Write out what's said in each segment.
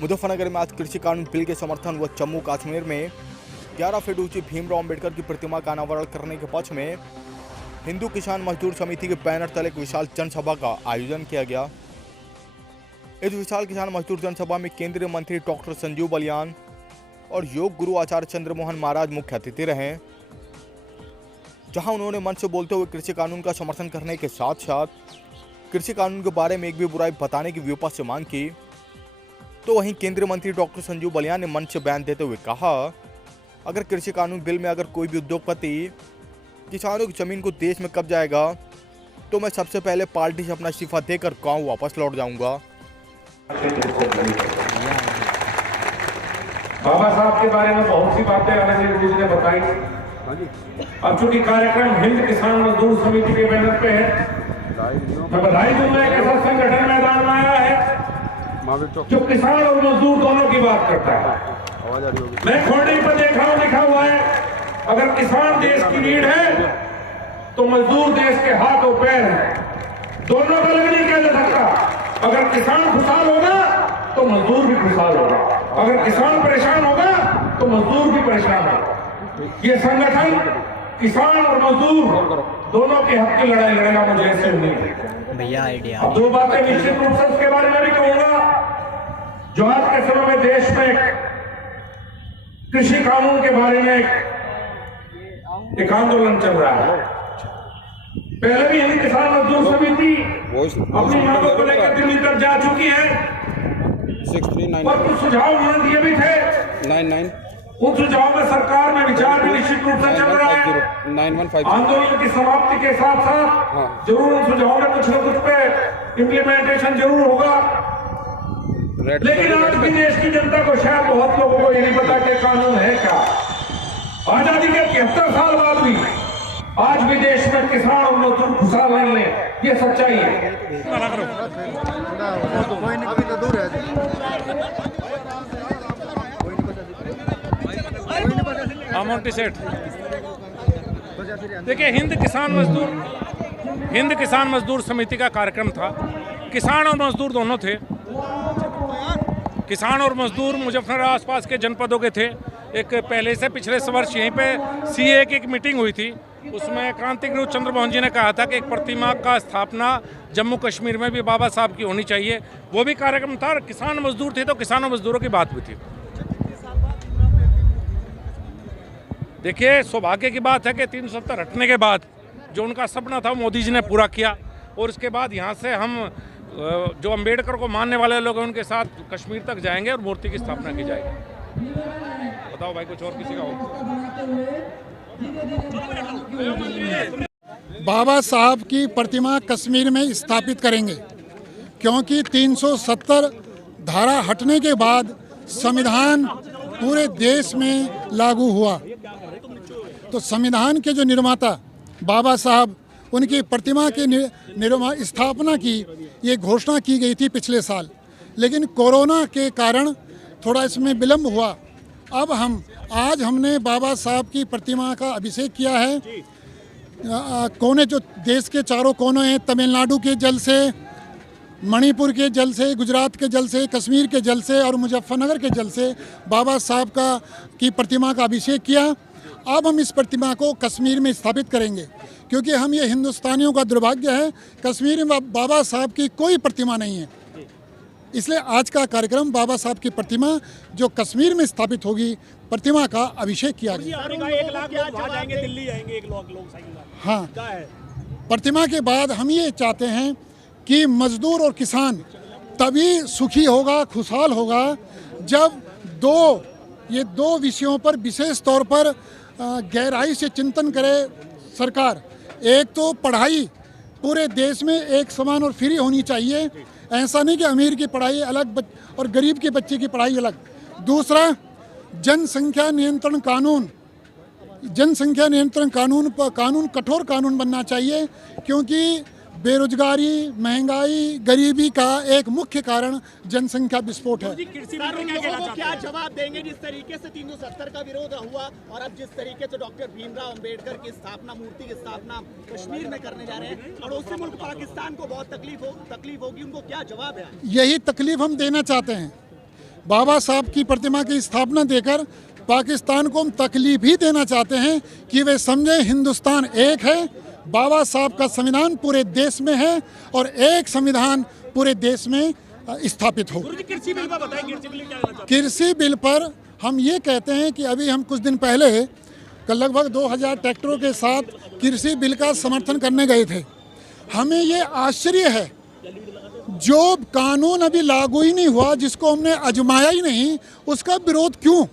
मुजफ्फरनगर में आज कृषि कानून बिल के समर्थन व जम्मू कश्मीर में 11 फीट ऊंची भीमराव अंबेडकर की प्रतिमा का अनावरण करने के पक्ष में हिंदू किसान मजदूर समिति के बैनर तले एक विशाल जनसभा का आयोजन किया गया। इस विशाल किसान मजदूर जनसभा में केंद्रीय मंत्री डॉक्टर संजीव बलियान और योग गुरु आचार्य चंद्रमोहन महाराज मुख्य अतिथि रहे, जहां उन्होंने मंच से बोलते हुए कृषि कानून का समर्थन करने के साथ साथ कृषि कानून के बारे में एक भी बुराई बताने की विपक्ष से मांग की। तो वहीं केंद्रीय मंत्री डॉक्टर संजीव बलियान ने मंच से बयान देते हुए कहा, अगर कृषि कानून बिल में अगर कोई भी उद्योगपति किसानों की जमीन को देश में कब जाएगा तो मैं सबसे पहले पार्टी से अपना इस्तीफा देकर गांव वापस लौट जाऊंगा। बाबा साहब के बारे में बहुत सी बातें आनंद गुरु जी ने बताई। अब चूंकि कार्यक्रम हिंद किसान मजदूर समिति के बैनर पे है, मैं बधाई दूंगा एक ऐसा संगठन मैदान में आया है जो किसान और मजदूर दोनों की बात करता है। मैं खोड़ी पर देखा हूं, लिखा हुआ है, अगर किसान देश की रीढ़ है तो मजदूर देश के हाथ और पैर है। दोनों को अलग नहीं किया जा सकता। अगर किसान खुशहाल होगा तो मजदूर भी खुशहाल होगा, अगर किसान परेशान होगा तो मजदूर भी परेशान होगा। ये संगठन किसान और मजदूर दोनों के हक की लड़ाई लड़ेगा, मुझे ऐसे उम्मीद है भैया। आइडिया अब दो बातें निश्चित रूप से उसके बारे में भी कहूंगा। जो आज के समय में देश में कृषि कानून के बारे में एक आंदोलन चल रहा है। पहले भी हिंद किसान मजदूर समिति अपनी मांगों को लेकर दिल्ली तक जा चुकी है और कुछ सुझाव उन्होंने दिए भी थे। उन सुझाव में सरकार में विचार भी निश्चित रूप से चल रहा है। आंदोलन की समाप्ति के साथ साथ जरूर उन सुझावों में कुछ न कुछ पे इम्प्लीमेंटेशन जरूर होगा। लेकिन आज भी देश की जनता को, शायद बहुत लोगों को ये नहीं पता कि कानून है क्या। आजादी के 73 साल बाद भी आज भी देश में किसान और मजदूर खुशहाल नहीं है, ये सच्चाई है। देखिए, हिंद किसान मजदूर समिति का कार्यक्रम था। किसान और मजदूर दोनों थे। किसान और मजदूर मुजफ्फरनगर आसपास के जनपदों के थे। एक पहले से पिछले वर्ष यहीं पे सीए की एक मीटिंग हुई थी, उसमें क्रांति गुरु चंद्रमोहन जी ने कहा था कि एक प्रतिमा का स्थापना जम्मू कश्मीर में भी बाबा साहब की होनी चाहिए। वो भी कार्यक्रम था। किसान मजदूर थे तो किसानों मजदूरों की बात भी थी। देखिए, सौभाग्य की बात है कि 370 हटने के बाद जो उनका सपना था मोदी जी ने पूरा किया, और उसके बाद यहाँ से हम जो अंबेडकर को मानने वाले लोग हैं उनके साथ कश्मीर तक जाएंगे और मूर्ति की स्थापना की जाएगी। बताओ भाई, कुछ और किसी का हो? बाबा साहब की प्रतिमा कश्मीर में स्थापित करेंगे, क्योंकि 370 धारा हटने के बाद संविधान पूरे देश में लागू हुआ। तो संविधान के जो निर्माता बाबा साहब, उनकी प्रतिमा की स्थापना की ये घोषणा की गई थी पिछले साल, लेकिन कोरोना के कारण थोड़ा इसमें विलम्ब हुआ। अब आज हमने बाबा साहब की प्रतिमा का अभिषेक किया है। कोने जो देश के चारों कोने हैं, तमिलनाडु के जल से, मणिपुर के जल से, गुजरात के जल से, कश्मीर के जल से और मुजफ्फरनगर के जल से बाबा साहब की प्रतिमा का अभिषेक किया। अब हम इस प्रतिमा को कश्मीर में स्थापित करेंगे, क्योंकि हम ये हिंदुस्तानियों का दुर्भाग्य है, कश्मीर में बाबा साहब की कोई प्रतिमा नहीं है। इसलिए आज का कार्यक्रम बाबा साहब की प्रतिमा जो कश्मीर में स्थापित होगी, प्रतिमा का अभिषेक किया गया। 1 लाख लोग जाएंगे, दिल्ली जाएंगे, 1 लाख लोग। हाँ, प्रतिमा के बाद हम ये चाहते हैं कि मजदूर और किसान तभी सुखी होगा, खुशहाल होगा, जब ये दो विषयों पर विशेष तौर पर गहराई से चिंतन करे सरकार। एक तो पढ़ाई पूरे देश में एक समान और फ्री होनी चाहिए, ऐसा नहीं कि अमीर की पढ़ाई अलग और गरीब के बच्चे की पढ़ाई अलग। दूसरा, जनसंख्या नियंत्रण कानून कठोर कानून बनना चाहिए, क्योंकि बेरोजगारी, महंगाई, गरीबी का एक मुख्य कारण जनसंख्या विस्फोट है। क्या जवाब देंगे जिस तरीके से 370 का विरोध हुआ और अब जिस तरीके से डॉक्टर भीमराव अंबेडकर की स्थापना, मूर्ति की स्थापना कश्मीर में करने जा रहे हैं, पड़ोसी मुल्क पाकिस्तान को बहुत तकलीफ होगी, उनको क्या जवाब है? यही तकलीफ हम देना चाहते हैं। बाबा साहब की प्रतिमा की स्थापना देकर पाकिस्तान को हम तकलीफ ही देना चाहते हैं कि वे समझें हिंदुस्तान एक है, बाबा साहब का संविधान पूरे देश में है और एक संविधान पूरे देश में स्थापित हो। कृषि बिल पर बताएं, कृषि बिल क्या कहना चाहते कृषि बिल पर हम ये कहते हैं कि अभी हम कुछ दिन पहले लगभग 2000 ट्रैक्टरों के साथ कृषि बिल का समर्थन करने गए थे। हमें ये आश्चर्य है, जो कानून अभी लागू ही नहीं हुआ, जिसको हमने आजमाया ही नहीं, उसका विरोध क्यों?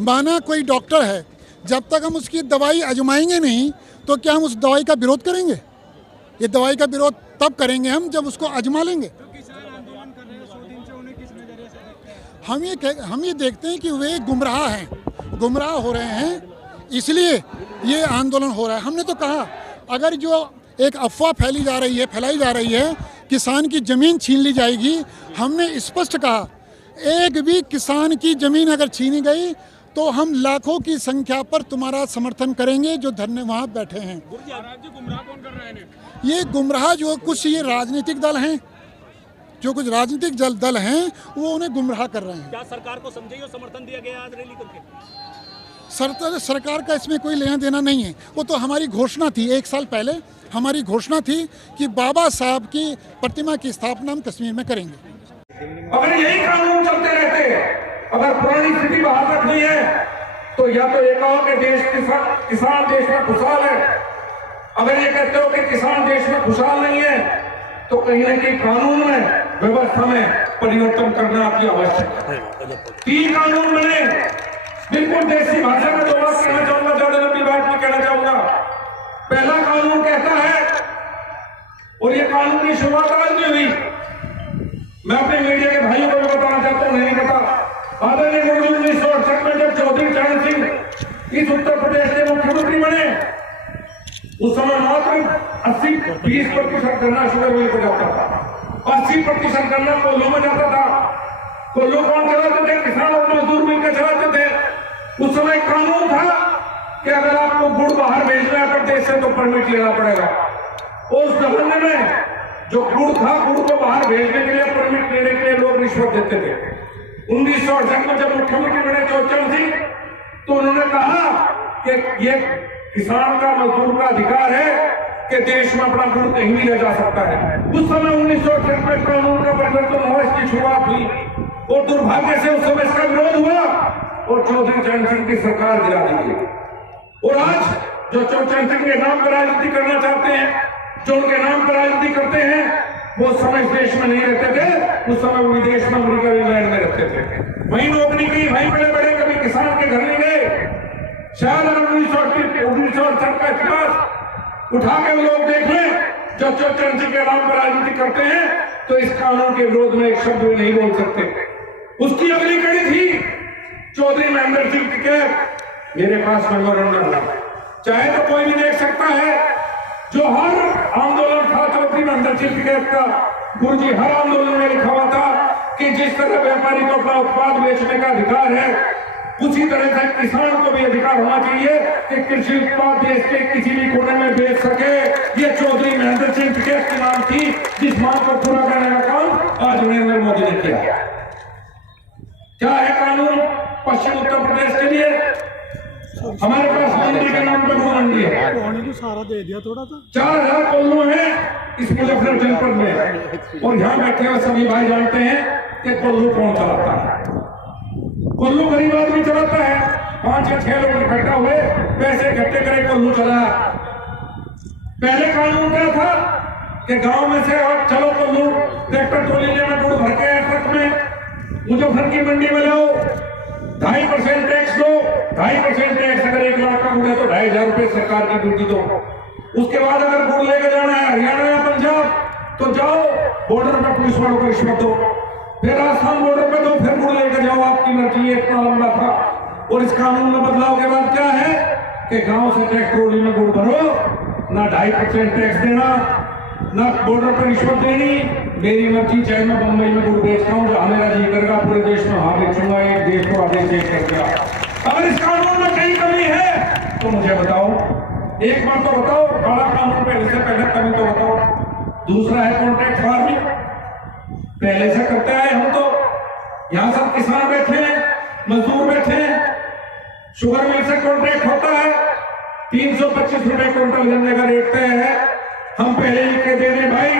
माना कोई डॉक्टर है, जब तक हम उसकी दवाई आजमाएंगे नहीं तो क्या हम उस दवाई का विरोध करेंगे? ये दवाई का विरोध तब करेंगे हम जब उसको आजमा लेंगे। हम ये देखते हैं कि वे गुमराह हैं, गुमराह हो रहे हैं, इसलिए ये आंदोलन हो रहा है। हमने तो कहा अगर जो एक अफवाह फैलाई जा रही है किसान की ज़मीन छीन ली जाएगी, हमने स्पष्ट कहा एक भी किसान की ज़मीन अगर छीनी गई तो हम लाखों की संख्या पर तुम्हारा समर्थन करेंगे जो धरने वहाँ बैठे हैं। गुमराह कौन कर रहे हैं? ये गुमराह जो कुछ ये राजनीतिक दल हैं, जो कुछ राजनीतिक दल हैं वो उन्हें गुमराह कर रहे हैं। क्या सरकार को समझे और समर्थन दिया गया आज रैली करके? सरकार का इसमें कोई लेना देना नहीं है। वो तो हमारी घोषणा थी, 1 साल पहले हमारी घोषणा थी कि बाबा साहब की प्रतिमा की स्थापना हम कश्मीर में करेंगे। अगर यही कानून चलते रहते, अगर पुरानी स्थिति बहाल रखनी है तो या तो ये कहो कि किसान देश में खुशहाल है, अगर ये कहते हो कि किसान देश में खुशहाल नहीं है तो कहीं ना कहीं कानून में, व्यवस्था में परिवर्तन करना आपकी आवश्यकता है। 3 कानून बने, बिल्कुल देसी भाषा में 2 बात कहना चाहूंगा, ज्यादा लंबी बात नहीं कहना चाहूंगा। पहला कानून कहता है, और ये कानून की शुरुआत आज नहीं हुई, मैं अपने मीडिया के भाइयों को भी बताना चाहता हूं, नहीं पता, आदरणीय गुरुजी 1968 में जब चौधरी चरण सिंह इस उत्तर प्रदेश के मुख्यमंत्री बने, उस समय मात्र 80-20% गन्ना शुगर मिल को जाता था, 80% गन्ना कोल्हू में जाता था। कोल्हू कौन चलाते थे? किसान और मजदूर मिलकर चलाते थे। उस समय कानून था कि अगर आपको गुड़ बाहर भेजना है प्रदेश से तो परमिट लेना पड़ेगा। उस जमाने में जो गुड़ था, गुड़ को बाहर भेजने के लिए, परमिट लेने के लिए लोग रिश्वत देते थे। 1968 में जब मुख्यमंत्री बने चौधरी सिंह, तो उन्होंने कहा कि ये किसान का, मजदूर का अधिकार है कि देश में अपना गुड़ कहीं भी ले जा सकता है। उस समय 1968 में कानून का परिवर्तन हुआ, इसकी शुरुआत हुई और दुर्भाग्य से उस समय इसका विरोध हुआ और चौधरी चरण सिंह की सरकार गिरा दी गई। और आज जो चौधरी सिंह के नाम पर राजनीति करना चाहते हैं, जो उनके नाम पर राजनीति करते हैं, वो उस समय इस देश में नहीं रहते थे, उस समय वो विदेश में, अमेरिका, इंग्लैंड में रहते थे, वहीं नौकरी की, वहीं बड़े कभी किसान के घर नहीं गए। शायद अगर 1968 का इतिहास उठा के लोग देख लें, जो चौधरी सिंह के नाम पर राजनीति करते हैं, तो इस कानून के विरोध में एक शब्द भी नहीं बोल सकते। उसकी अगली कड़ी थी चौधरी महेंद्र सिंह की कैफ, मेरे पास मेमोरेंडम है, चाहे तो कोई भी देख सकता है, जो हर आंदोलन था चौधरी महेंद्र सिंह की कैफ का, गुरुजी हर आंदोलन में लिखा हुआ था कि जिस तरह व्यापारी को अपना उत्पाद बेचने का अधिकार है, उसी तरह से किसान को भी अधिकार होना चाहिए कि कृषि उत्पाद देश के किसी भी कोने में बेच सके। ये चौधरी महेंद्र सिंह की कैफ की मांग थी, जिस मांग को पूरा करने का काम आज नरेंद्र मोदी ने किया। क्या है कानून पश्चिम उत्तर प्रदेश के लिए? हमारे पास मंडी के नाम पर मंडी है, सारा दे दिया थोड़ा सा। 4000 कोल्हू है इस मुजफ्फरनगर जनपद में, और यहाँ बैठे हुए सभी भाई जानते हैं कि कोल्हू कौन चलाता है। कोल्हू गरीब आदमी चलाता है, 5 या 6 लोग इकट्ठा हुए, पैसे इकट्ठे करे, कोल्हू चला। पहले कानून क्या था कि गांव में से आप चलो कोल्हू ट्रैक्टर ट्रॉली लेना, गुड़ भर के ट्रक में मुजफ्फर की मंडी में लाओ, 2.5% टैक्स दो, 2.5% टैक्स, अगर 1 लाख का गुड़ है तो 2,500 रुपए सरकार की ड्यूटी दो। उसके बाद अगर गुड़ लेकर जाना है हरियाणा या पंजाब तो जाओ, बॉर्डर पर पुलिस वालों को रिश्वत दो, फिर राजस्थान बॉर्डर पे दो, फिर गुड़ लेकर जाओ, आपकी मर्जी। इतना लंबा था। और इस कानून में बदलाव के बाद क्या है कि गांव से टैक्स ट्रॉली में गुड़ भरो, ना 2.5% टैक्स देना, ना बॉर्डर पर रिश्वत देनी, मेरी मर्जी, चाहे मैं बम्बई में गुड़ बेचता हूँ, जहां मेरा जी करेगा पूरे देश में वहां बेचूंगा, एक देश को आदेश देश कर दिया। अगर इस कानून में कहीं कमी है तो मुझे बताओ, एक बात तो बताओ, काला कानून पहले से पहले कमी तो बताओ। दूसरा है कॉन्ट्रैक्ट फार्मिंग, पहले से करते आए हम, तो यहाँ सब किसान मजदूर बैठे हैं, शुगर मिल से कॉन्ट्रैक्ट होता है, 325 रुपए क्विंटल गन्ने का रेट तय है। हम पहले लिख के दे दें भाई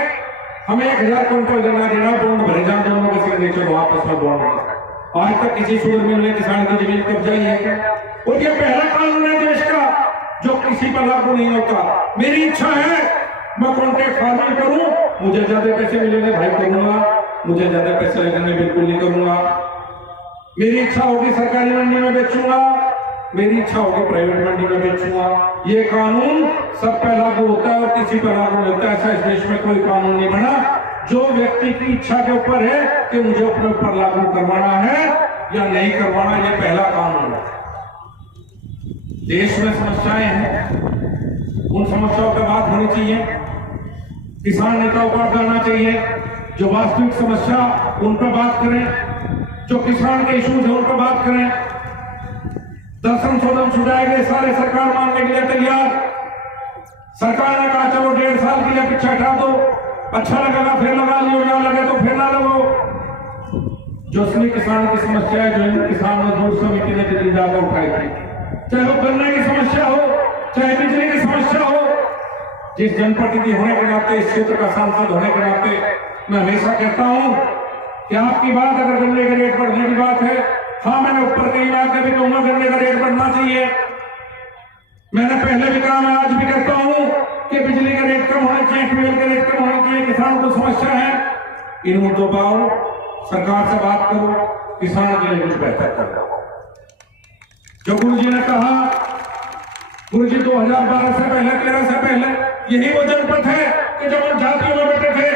हमें 1000 क्विंटल गन्ना देना, बॉन्ड भरे जाए दोनों के सिग्नेचर वापस में बॉन्ड। आज तक किसी शुगर मिल में किसान की जमीन कब्जा ही है क्या? और ये पहला कानून है देश का जो किसी पर लागू नहीं होता। मेरी इच्छा है मैं कॉन्ट्रैक्ट फार्मिंग करूं, मुझे ज्यादा पैसे मिलेंगे भाई करूंगा, मुझे ज्यादा पैसे लेने बिल्कुल नहीं करूंगा। मेरी इच्छा होगी सरकारी मंडी में बेचूंगा, मेरी इच्छा होगी प्राइवेट मंडी में बेचूंगा। ये कानून सब पे लागू होता है और किसी पर लागू नहीं होता। ऐसा इस देश में कोई कानून नहीं बना जो व्यक्ति की इच्छा के ऊपर है कि मुझे अपने ऊपर लागू करवाना है या नहीं करवाना। ये पहला कानून है। देश में समस्याएं हैं, उन समस्याओं पर बात होनी चाहिए, किसान नेताओं को आना चाहिए, जो वास्तविक समस्या उन पर बात करें, जो किसान के इश्यूज है उन पर बात करें। 10 संशोधन सुझाए गए, सारे सरकार मानने के लिए तैयार। सरकार ने कहा चलो 1.5 साल के लिए पीछे हटा दो, अच्छा लगेगा फिर लगा लियो, ना लगे तो फिर ना लगो। जो असली किसान की समस्या है, जो किसान मजदूर समिति ने दिल्ली जाकर उठाई थी, चाहे वो गन्ने की समस्या हो, चाहे बिजली की समस्या हो, जिस जनप्रतिनिधि होने के नाते, इस क्षेत्र का सांसद होने के नाते मैं हमेशा कहता हूं कि आपकी बात अगर गन्ने का रेट बढ़ने की बात है, हाँ मैंने ऊपर कई बात भी कहूंगा गन्ने का रेट बढ़ना चाहिए। मैंने पहले भी कहा, मैं आज भी कहता हूं कि बिजली का रेट कम होना चाहिए, ट्यूबवेल का रेट कम होना चाहिए। किसानों को समस्या है, इन मुद्दों पर आओ, सरकार से बात करो, किसानों के लिए कुछ बेहतर करो। जो गुरु जी ने कहा, गुरु जी 2012 से पहले, 13 से पहले यही वो जनपद है कि जब हम जातियों में बैठे थे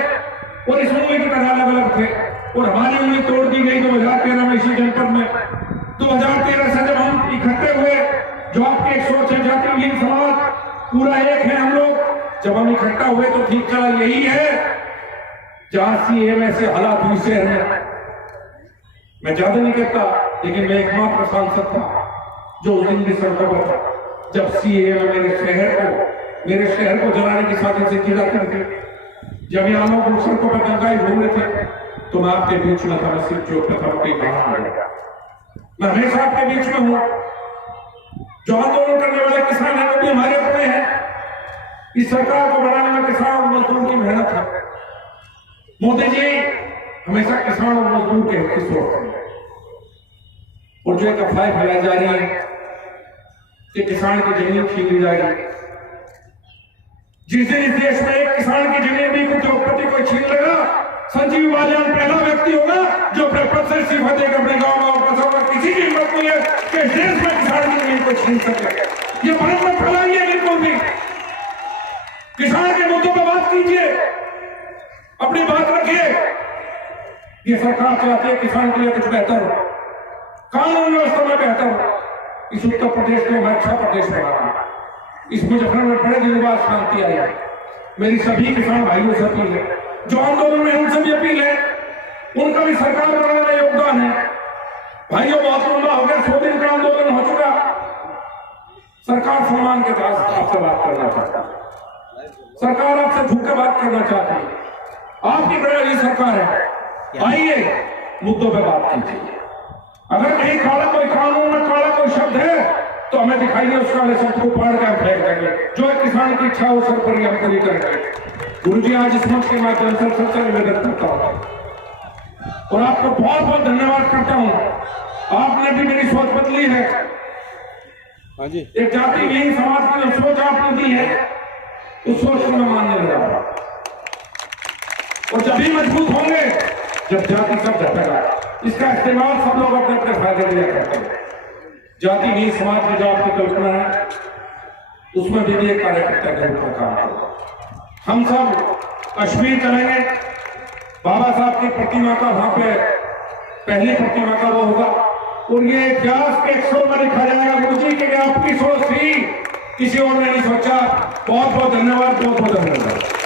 और इस उंगली की तरह अलग अलग थे और हमारी उंगली तोड़ दी गई 2013 में इसी जनपद में। 2013 से जब हम इकट्ठे हुए, जो आपकी एक सोच है, जातिहीन समाज पूरा एक है हम लोग, जब हम इकट्ठा हुए तो ठीक चला। यही है जहां सीए में से हालात हुई शहर में, मैं ज्यादा नहीं कहता, लेकिन मैं एकमात्र सांसद था जो उस दिन की सड़कों पर था जब सीए में मेरे शहर को जलाने की साजिश की जाती थी। जब यहाँ लोग सड़कों पर दंगाई घूम रहे थे तो मैं आपके बीच में था, मैं सिर्फ चौक पे था, कहीं बाहर नहीं गया। मैं हमेशा आपके बीच में हूं। जो आंदोलन करने वाले किसान हैं वो भी हमारे अपने हैं। इस सरकार को बनाने में किसान और मजदूर की मेहनत है। मोदी जी हमेशा किसान और मजदूर के हित की सोचते हैं और जो एक अफवाह फैलाई जा रही है कि किसान की जमीन छीन ली जाएगी। जिस दिन इस देश में एक किसान की जमीन भी उद्योगपति को छीन लेगा, संजीव बालियान पहला व्यक्ति होगा जो अपने पद से इस्तीफा देकर अपने गांव में किसी की हिम्मत नहीं है कि इस देश में किसान की जमीन को छीन सके। ये भारत में फैलाइए, बिल्कुल भी किसान के मुद्दों पर बात कीजिए, अपनी बात रखिए। ये सरकार चाहती है किसान के लिए कुछ बेहतर हो, कानून व्यवस्था में बेहतर हो। इस उत्तर प्रदेश को मैं अच्छा प्रदेश बनाना, इस मुजफ्फरनगर में बड़े दिनों बाद शांति आई है। मेरी सभी किसान भाइयों से अपील है, जो आंदोलन में उनसे भी अपील है, उनका भी सरकार बनाने में योगदान है। भाइयों बहुत लंबा हो गया, 100 दिन का आंदोलन हो चुका। सरकार सम्मान के साथ आपसे बात करना चाहता है, सरकार आपसे झुक के बात करना चाहती है। आपकी बड़ी सरकार है, आइए मुद्दों पर बात कीजिए। अगर कहीं काला कोई कानून में काला कोई शब्द है तो हमें दिखाइए, उस काले शब्द को पाड़ कर फेंक देंगे। जो एक किसान की इच्छा हो सर पर हम पूरी करेंगे। गुरु जी आज इस मंच के माध्यम से सबसे निवेदन करता हूं और आपको बहुत बहुत धन्यवाद करता हूं। आपने भी मेरी सोच बदली है। एक जातिहीन समाज की जो सोच आपने दी है, उस सोच को मैं मानने लगा। और जब भी मजबूत होंगे, जब जाति सब घटेगा, इसका इस्तेमाल सब लोग अपने अपने फायदे के लिए करते हैं। जातिहीन समाज में जो आपकी कल्पना है, उसमें भी एक कार्यकर्ता के रूप में काम करेगा। हम सब कश्मीर चलेंगे, बाबा साहब की प्रतिमा का वहां पे पहली प्रतिमा का वो होगा और ये इतिहास के अक्षरों में लिखा जाएगा गुरु जी की आपकी सोच थी, किसी और ने नहीं सोचा। बहुत बहुत धन्यवाद, बहुत बहुत धन्यवाद।